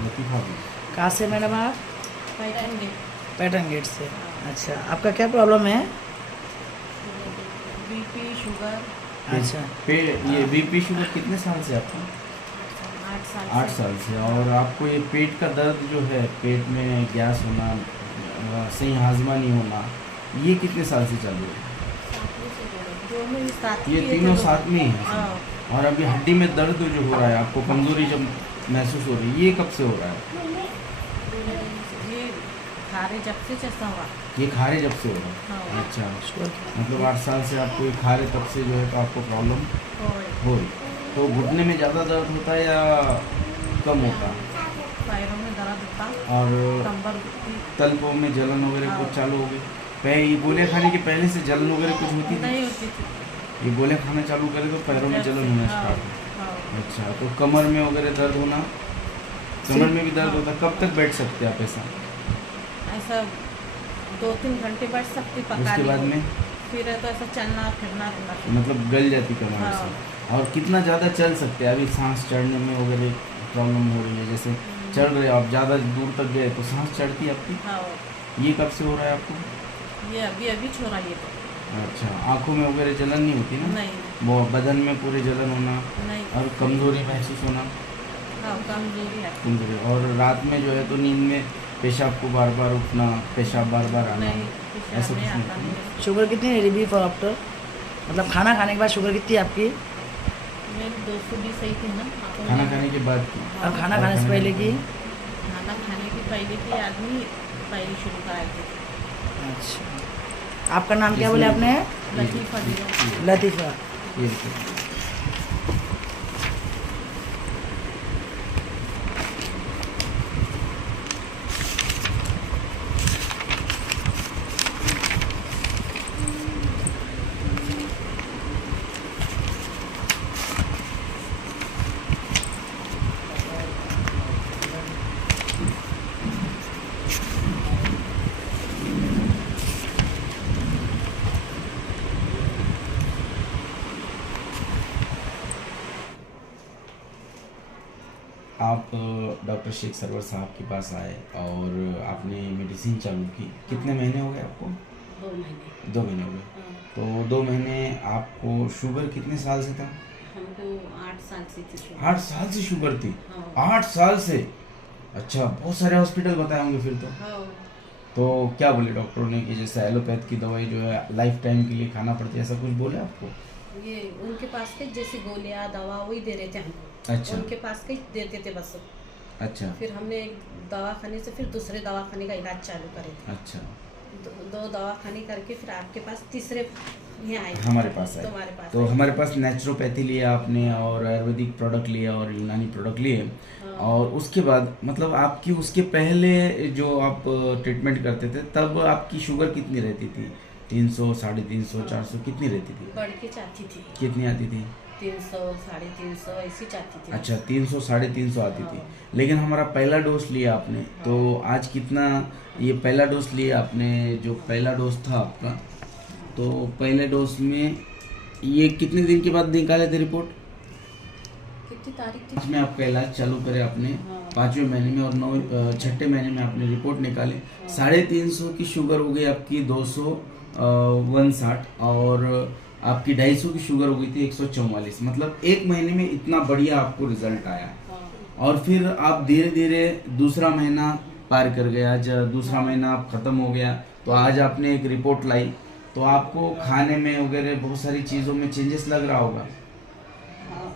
लतीफ़ा भी। कहाँ से मैडम आप? पैटर्न पैटर्न गेट से। अच्छा, आपका क्या प्रॉब्लम है? बीपी शुगर अच्छा। ये बीपी शुगर कितने साल से आपको? 8 साल 8 साल से। और आपको ये पेट का दर्द जो है, पेट में गैस होना, सही हाजमा नहीं होना, ये कितने साल से चालू है? दोनों ही साथ ये किए थे तीनों तो- साथ में ही है? हाँ। और अभी हड्डी में दर्द जो हो रहा है, आपको कमजोरी जब महसूस हो रही है, ये कब से हो रहा है? ये खारे जब से जैसा हुआ। ये खारे जब से हो रहा है? हाँ। अच्छा, शुगर मतलब 8 साल से आपको ये खारे तब से जो है तो आपको प्रॉब्लम और हो रही। तो घुटने में ज़्यादा दर्द होता है या कम होता है? पैरों में दर्द होता, और कंबर दुखती। तलपों में जलन वगैरह हाँ। कुछ चालू हो गई? ये गोले खाने के पहले से जलन वगैरह कुछ होती थी? नहीं होती थी। ये गोले खाना चालू करे तो पैरों में जलन होना हाँ, स्टार्ट हो। हाँ। अच्छा, तो कमर में वगैरह दर्द होना? कमर में भी दर्द हाँ। होता है? कब तक बैठ सकते हैं आप ऐसा? ऐसा 2-3 घंटे बैठ सकती पका उसके बाद में फिर है तो ऐसा चलना फिरना रहना। मतलब गल जाती कमर हाँ। से? और कितना ज़्यादा चल सकते हैं? अभी सांस चढ़ने में वगैरह प्रॉब्लम हो रही है, जैसे चढ़ रहे हो आप, ज़्यादा दूर तक गए तो सांस चढ़ती है आपकी? हाँ, ये कब से हो रहा है आपको? ये अभी अभी छोड़ा ये तो। अच्छा, आँखों में वगैरह जलन नहीं होती ना? नहीं वो बदन में पूरे जलन होना नहीं। और कमज़ोरी महसूस होना? हाँ, कमजोरी है। कमज़ोरी। और रात में जो है तो नींद में पेशाब को बार बार उठना, पेशाब बार बार आना, नहीं, ऐसा नहीं कुछ आता नहीं? नहीं। शुगर कितनी है बिफोर आफ्टर? मतलब खाना खाने के बाद शुगर कितनी है आपकी? मेरी 220 सही थी ना। खाना खाने के बाद की? और खाना खाने से पहले की? खाना खाने की पहले की आदमी पहले शुरू कराए थे। अच्छा, आपका नाम क्या बोले आपने? लतीफ़ा दिया। लतीफ़ा। ये देखिए। आप डॉक्टर शेख सरवर साहब के पास आए और आपने मेडिसिन चालू की। कितने महीने हो गए आपको? 2 महीने। 2 महीने हो गए। हाँ, तो 2 महीने आपको शुगर कितने साल से था? हमको 8 साल से थी शुरू। 8 साल से शुगर थी? हाँ। 8 साल से? अच्छा, बहुत सारे हॉस्पिटल बताए होंगे फिर तो। हाँ, तो क्या बोले डॉक्टरों ने कि जैसे एलोपैथ की दवाई जो है लाइफ टाइम के लिए खाना पड़ती है, ऐसा कुछ बोले आपको? ये उनके पास के जैसे गोलियां दवा वही दे रहे थे हमको। अच्छा। उनके पास के देते थे बस। अच्छा। फिर हमने एक दवाखाने से फिर दूसरे दवाखाने का इलाज चालू करे थे। अच्छा, 2 दवाखाने करके फिर आपके पास तीसरे यहाँ आए। हमारे पास आए। तुम्हारे पास तो आए। हमारे पास नेचुरोपैथी लिया आपने और आयुर्वेदिक प्रोडक्ट लिया और यूनानी प्रोडक्ट लिए। हाँ। और उसके बाद मतलब आपकी उसके पहले जो आप ट्रीटमेंट करते थे तब आपकी शुगर कितनी रहती थी? 300, 350, 400 कितनी रहती थी? बढ़ के चाहती थी। कितनी आती थी? 300, 350 ऐसी चाहती थी। अच्छा, 300, 350 आती थी। हाँ। लेकिन हमारा पहला डोज लिया आपने तो आज कितना? ये पहला डोज लिया आपने, जो पहला डोज था आपका, तो पहले डोज में ये कितने दिन के बाद निकाले थे रिपोर्ट? कितनी तारीख थी? पाँच में आपका इलाज चालू करे आपने, हाँ। 5वें महीने में, और 6ठे महीने में आपने रिपोर्ट निकाले। 350 की शुगर हो गई आपकी 259, और आपकी 250 की शुगर हो गई थी 144। मतलब 1 महीने में इतना बढ़िया आपको रिजल्ट आया। हाँ। और फिर आप धीरे धीरे दूसरा महीना पार कर गया। जब दूसरा महीना आप खत्म हो गया तो आज आपने एक रिपोर्ट लाई, तो आपको खाने में वगैरह बहुत सारी चीज़ों में चेंजेस लग रहा होगा। हाँ,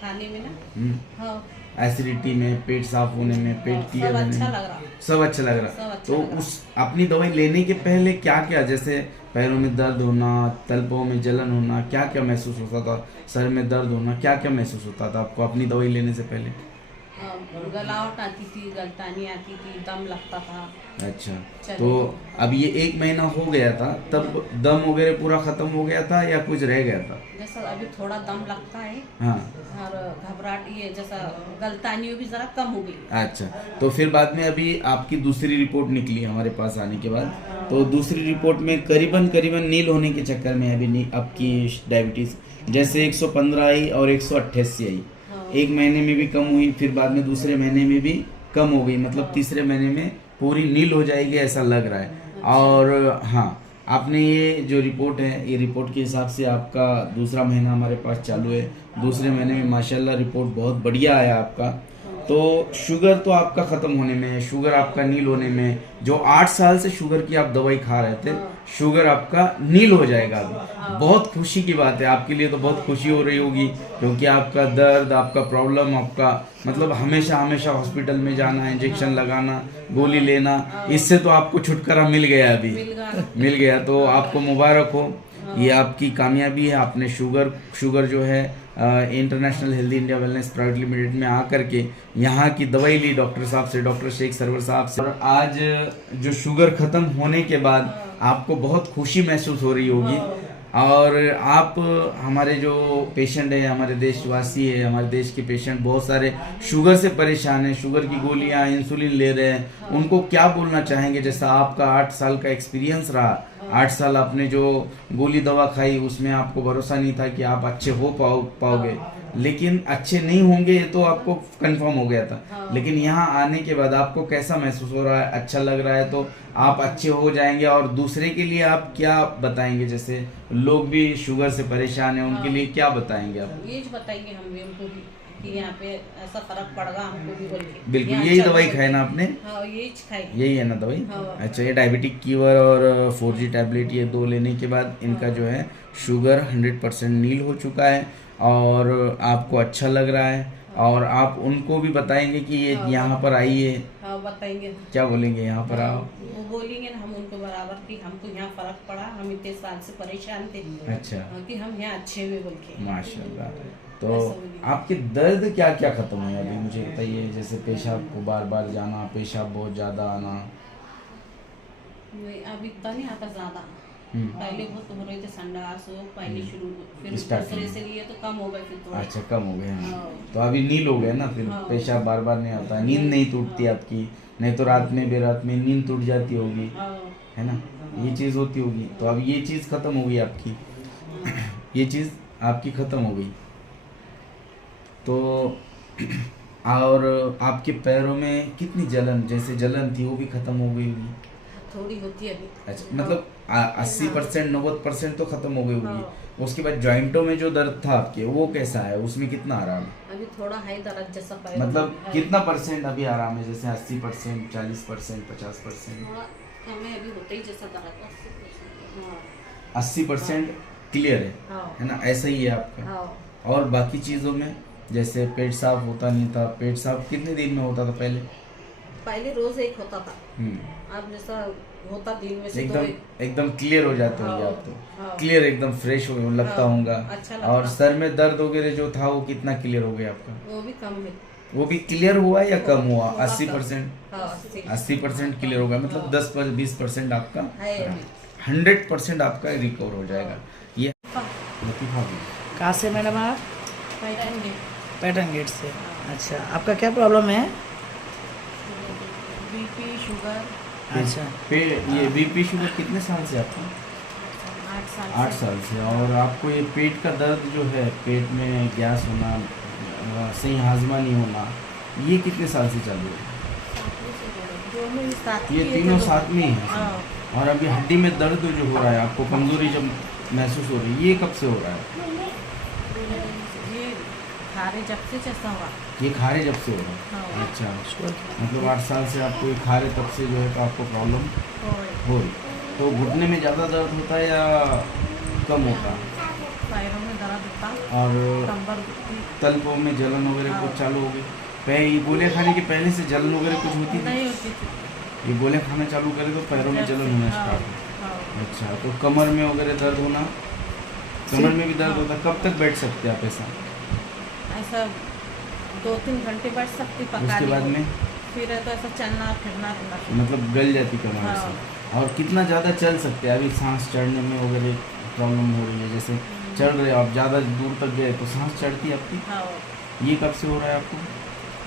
खाने में ना। हम्म। हाँ, एसिडिटी में, पेट साफ होने में, पेट सब क्लियर होने अच्छा में, लग रहा। सब अच्छा लग सब रहा। अच्छा तो लग रहा। उस अपनी दवाई लेने के पहले क्या क्या, जैसे पैरों में दर्द होना, तलपों में जलन होना, क्या क्या महसूस होता था? सर में दर्द होना, क्या क्या महसूस होता था आपको अपनी दवाई लेने से पहले? गलावट आती थी, गलतानी आती थी, दम लगता था। अच्छा, चलो। तो अब ये 1 महीना हो गया था, तब दम वगैरह पूरा खत्म हो गया था या कुछ रह गया था? जैसा अभी थोड़ा दम लगता है हाँ। और घबराहट, ये जैसा गलतानी भी जरा कम हो गई। अच्छा, तो फिर बाद में अभी आपकी दूसरी रिपोर्ट निकली हमारे पास आने के बाद, तो दूसरी रिपोर्ट में करीबन नील होने के चक्कर में अभी आपकी डायबिटीज जैसे 115 आई और 188 आई। हाँ। 1 महीने में भी कम हुई, फिर बाद में दूसरे महीने में भी कम हो गई, मतलब तीसरे महीने में पूरी नील हो जाएगी ऐसा लग रहा है। और हाँ, आपने ये जो रिपोर्ट है, ये रिपोर्ट के हिसाब से आपका दूसरा महीना हमारे पास चालू है। दूसरे महीने में माशाल्लाह रिपोर्ट बहुत बढ़िया आया आपका। तो शुगर तो आपका ख़त्म होने में है, शुगर आपका नील होने में है। जो 8 साल से शुगर की आप दवाई खा रहे थे, शुगर आपका नील हो जाएगा अभी। बहुत खुशी की बात है आपके लिए, तो बहुत खुशी हो रही होगी, क्योंकि आपका दर्द, आपका प्रॉब्लम, आपका मतलब हमेशा हमेशा हॉस्पिटल में जाना, इंजेक्शन लगाना, गोली लेना, इससे तो आपको छुटकारा मिल गया अभी, मिल गया। तो आपको मुबारक हो, ये आपकी कामयाबी है। आपने शुगर जो है international healthy India wellness private limited में आकर के यहाँ की दवाई ली डॉक्टर साहब से, डॉक्टर शेख सरवर साहब से। और आज जो शुगर ख़त्म होने के बाद आपको बहुत खुशी महसूस हो रही होगी। और आप, हमारे जो पेशेंट है, हमारे देशवासी है, हमारे देश के पेशेंट बहुत सारे शुगर से परेशान हैं, शुगर की गोलियां, इंसुलिन ले रहे हैं, उनको क्या बोलना चाहेंगे? जैसा आपका 8 साल का एक्सपीरियंस रहा, 8 साल आपने जो गोली दवा खाई, उसमें आपको भरोसा नहीं था कि आप अच्छे हो पाओगे, लेकिन अच्छे नहीं होंगे ये तो आपको कंफर्म हो गया था। लेकिन यहाँ आने के बाद आपको कैसा महसूस हो रहा है? अच्छा लग रहा है? तो आप अच्छे हो जाएंगे। और दूसरे के लिए आप क्या बताएंगे? जैसे लोग भी शुगर से परेशान हैं, उनके लिए क्या बताएंगे आप? ये बताएंगे हम भी उनको भी कि यहाँ पे ऐसा फर्क पड़ेगा हमको भी बोल के। बिल्कुल, यहाँ यही चलो दवाई बोल खाई के। ना आपने? हाँ, यही खाई। यही है ना दवाई? हाँ। अच्छा, ये डायबिटिक कीवर और 4G टैबलेट, ये 2 लेने के बाद इनका जो है शुगर 100% नील हो चुका है और आपको अच्छा लग रहा है। और आप उनको भी बताएंगे कि ये यहाँ पर आइए, हाँ, बताएंगे। क्या बोलेंगे? यहाँ पर आओ। वो बोलेंगे ना हम उनको बराबर कि हमको यहाँ फर्क पड़ा, हम इतने साल से परेशान थे। अच्छा, हाँ, कि हम यहाँ अच्छे हुए बोल के। माशाल्लाह। तो आपके दर्द क्या क्या खत्म हुए अभी मुझे बताइए? जैसे पेशाब को बार बार जाना, पेशाब बहुत ज्यादा आना। नहीं, अब इतना नहीं आता ज्यादा। पहले बहुत हो रहे थे, संडास हो पहले शुरू, फिर स्टार्टिंग दूसरे से लिए तो कम हो गए, फिर थोड़ा। अच्छा, कम हो गए हैं। हाँ। तो अभी नील हो गए ना, फिर हाँ। पेशाब बार बार नहीं आता, नींद नहीं टूटती आपकी, नहीं तो रात में बेरात में नींद टूट जाती होगी, हाँ। है ना? ये चीज़ होती होगी। तो अब ये चीज़ खत्म हो गई आपकी, ये चीज़ आपकी खत्म हो गई। तो और आपके पैरों में कितनी जलन, जैसे जलन थी वो भी खत्म हो गई होगी? थोड़ी होती है अभी। अच्छा, मतलब 80% 90% तो खत्म हो गई होगी। हाँ। उसके बाद जॉइंटों में जो दर्द था आपके, वो कैसा है? उसमें कितना आराम है? अभी थोड़ा है दर्द जैसा पैर में मतलब है। कितना परसेंट अभी आराम है? जैसे 80%, 40%, 50%? थोड़ा कम है अभी, होते ही जैसा दर्द। 80%। हाँ। 80% क्लियर हाँ। है ना? ऐसा ही है आपका। हाँ। और बाकी चीज़ों में, जैसे पेट साफ होता नहीं था, पेट साफ कितने दिन में होता था पहले? पहले रोज एक होता था, हम्म, अब जैसा होता दिन में से दो। एकदम क्लियर हो जाते होंगे हाँ, आप तो, हाँ। क्लियर एकदम फ्रेश हो लगता हाँ, होगा। अच्छा लगता। और सर में दर्द वगैरह जो था वो कितना क्लियर हो गया आपका? वो भी कम है। वो भी क्लियर हुआ या कम हुआ? होगा 80%? हाँ, 80% क्लियर होगा, मतलब हाँ। 10-20% आपका है अभी। 100% आपका रिकवर हो जाएगा। ये लतीफ़ा भी। कहाँ से मैडम आप? पैटर्न पैटर्न गेट से। अच्छा, आपका क्या प्रॉब्लम है? BP, sugar. अच्छा, ये बीपी शुगर कितने साल से आपको? 8 साल 8 साल से। और आपको ये पेट का दर्द जो है, पेट में गैस होना, सही हाजमा नहीं होना, ये कितने साल से चालू है? दोनों साथ ये ही तीनों थे, साथ में ही है। हाँ। और अभी हड्डी में दर्द जो हो रहा है, आपको कमजोरी जब महसूस हो रही है, ये कब से हो रहा है? ये खारे जब से जैसा हुआ। ये खारे जब से हो रहा है? हाँ। अच्छा, शुगर मतलब 8 साल से आपको ये खारे तब से जो है तो आपको प्रॉब्लम हो रही। तो घुटने में ज़्यादा दर्द होता है या कम होता है? पैरों में दर्द होता, और कंबर दुखती। तलपों में जलन वगैरह हाँ। कुछ चालू हो गई? ये गोले खाने के पहले से जलन वगैरह कुछ होती थी? नहीं होती थी। ये गोले खाना चालू करे तो पैरों में जलन होना हाँ, स्टार्ट हो। हाँ। अच्छा, तो कमर में वगैरह दर्द होना, कमर में भी दर्द हाँ। होता है? कब तक बैठ सकते हैं आप ऐसा? ऐसा 2-3 घंटे बैठ सकती उसके पकाने बाद को। में फिर है तो ऐसा चलना फिरना रहना। मतलब गल जाती कमर हाँ। से। और कितना ज़्यादा चल सकते हैं? अभी सांस चढ़ने में वगैरह प्रॉब्लम हो रही है, जैसे चढ़ रहे हो आप, ज़्यादा दूर तक गए तो सांस चढ़ती है आपकी? हाँ, ये कब से हो रहा है आपको?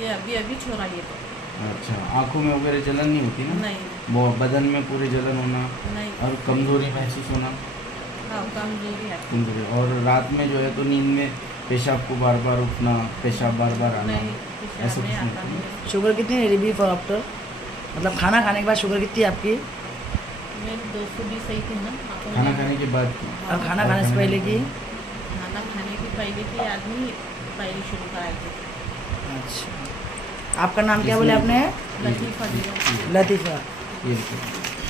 ये अभी अभी छोड़ा ये तो। अच्छा, आँखों में वगैरह जलन नहीं होती ना? नहीं, वो बदन में पूरे जलन होना नहीं। और कमज़ोरी महसूस होना? हाँ, कमजोरी है। कमज़ोरी। और रात में जो है तो नींद में पेशाब को बार बार उठना, पेशाब बार बार आना, नहीं ऐसा पेशाब कुछ नहीं नहीं? आता नहीं। शुगर कितनी है बिफोर आफ्टर? मतलब खाना खाने के बाद शुगर कितनी है आपकी? मेरी 220 सही थी ना। आपको खाना नहीं- खाने के बाद की? और खाना खाने से पहले की? खाना खाने के पहले की आदमी पहले शुरू कराए थे। अच्छा, आपका नाम क्या बोले आपने? लतीफ़ा दी। लतीफ़ा। ये देखिए।